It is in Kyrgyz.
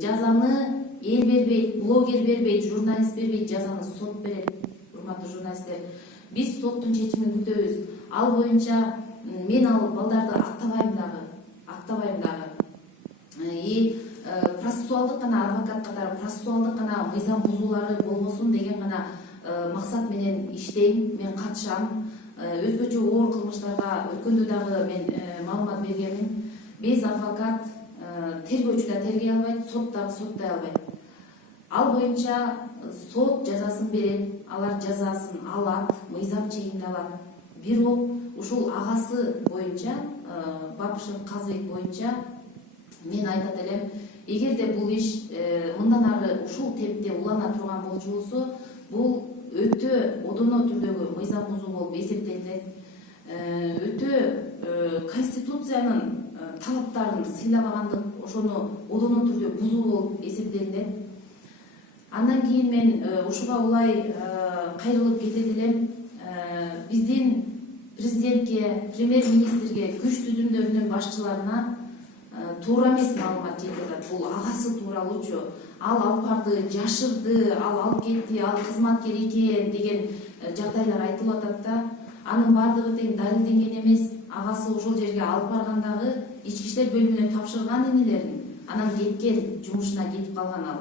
Жазаны эл бербейт, блогер бербейт, журналист бербейт, жазаны сот берет. Урматтуу журналисттер, биз соттун чечимин күтөбүз. Ал боюнча мен ал балдарды актабайм дагы. Процессуалдык гана адвокат катары процессуалдык гана мыйзам бузуулары болбосун деген гана максат менен иштейм, мен катышам. Өзгөчө оор кылмыштарга өткөндө дагы мен маалымат бергенмин. Биз адвокат тергөөчү да тергей албайт, сот дагы соттой албайт. Ал боюнча сот жазасын берет, алар жазасын алат, мыйзам чегинде алат. Бирок ушул агасы боюнча, Бапышев Казыбек боюнча мен айтат элем, эгерде бул иш мындан ары ушул тепте улана турган болчу болсо, бул өтө одоно түрдөгү мыйзам бузуу болуп эсептелет. Өтө конституциянын талаптарын сыйлабагандык, ошону одоно түрдө бузуу болуп эсептелет. Андан кийин мен ушуга улай кайрылып кетет элем. Биздин президентке, премьер-министрге, күч түзүмдөрүнүн башчыларына туура эмес маалымат жетип атат. Бул агасы тууралуучу. Ал Алпарды жашырды, ал алып кетти, ал кызматкер экен деген жагдайлар айтылып атат да. Анын бардыгы тең далилденген эмес. Агасы ошол жерге алып баргандагы ички иштер бөлүмүнө тапшырган инилерин, анан кеткен, жумушуна кетип калган ал.